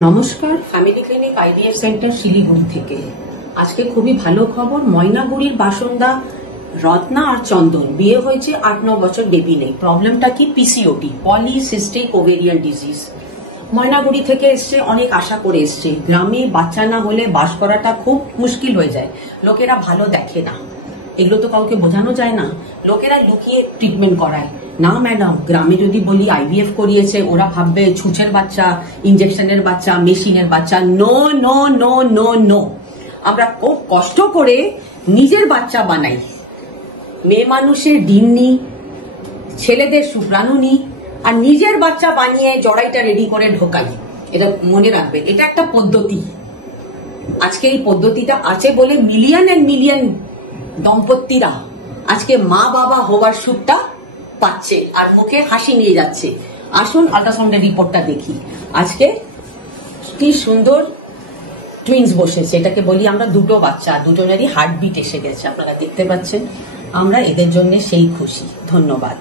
নমস্কার, family clinic IVF centre Siliguri থেকে। আজকে খুবই ভালো খবর। ময়নাগুড়ির বাসিন্দা রত্না আর চন্দন বিয়ে হয়েছে, 8-9 বছর, বেবি নেই। প্রবলেমটা কি? PCOD, polycystic ovarian disease. Maynaguri থেকে এসছে, অনেক আশা করে এসছে। গ্রামে বাচ্চা না হলে বাস করাটা খুব মুশকিল হয়ে যায়। লোকেরা ভালো দেখে না, এগুলো তো কাউকে বোঝানো যায় না। লোকেরা লুকিয়ে ট্রিটমেন্ট করায়। না ম্যাডাম, গ্রামে যদি বলি আইভিএফ করিয়েছে, ওরা ভাববে ছুঁচের বাচ্চা, ইনজেকশনের বাচ্চা, মেশিনের বাচ্চা। No no no no no, আমরা খুব কষ্ট করে নিজের বাচ্চা বানাই। মেয়ে মানুষের ডিম নি, ছেলেদের শুক্রাণু নি, আর নিজের বাচ্চা বানিয়ে জড়াইটা রেডি করে ঢোকাই। এটা মনে রাখবেন, এটা একটা পদ্ধতি। আজকে এই পদ্ধতিটা আছে বলে মিলিয়ন এন্ড মিলিয়ন দম্পতিরা আজকে মা বাবা হবার সুখটা পাচ্ছে আর মুখে হাসি নিয়ে যাচ্ছে। আসুন আল্ট্রাসাউন্ডের রিপোর্টটা দেখি। আজকে কি সুন্দর টুইন্স বসেছে, এটাকে বলি আমরা দুটো বাচ্চা, দুজনেরই হার্টবিট এসে গেছে, আপনারা দেখতে পাচ্ছেন। আমরা এদের জন্য সেই খুশি। ধন্যবাদ।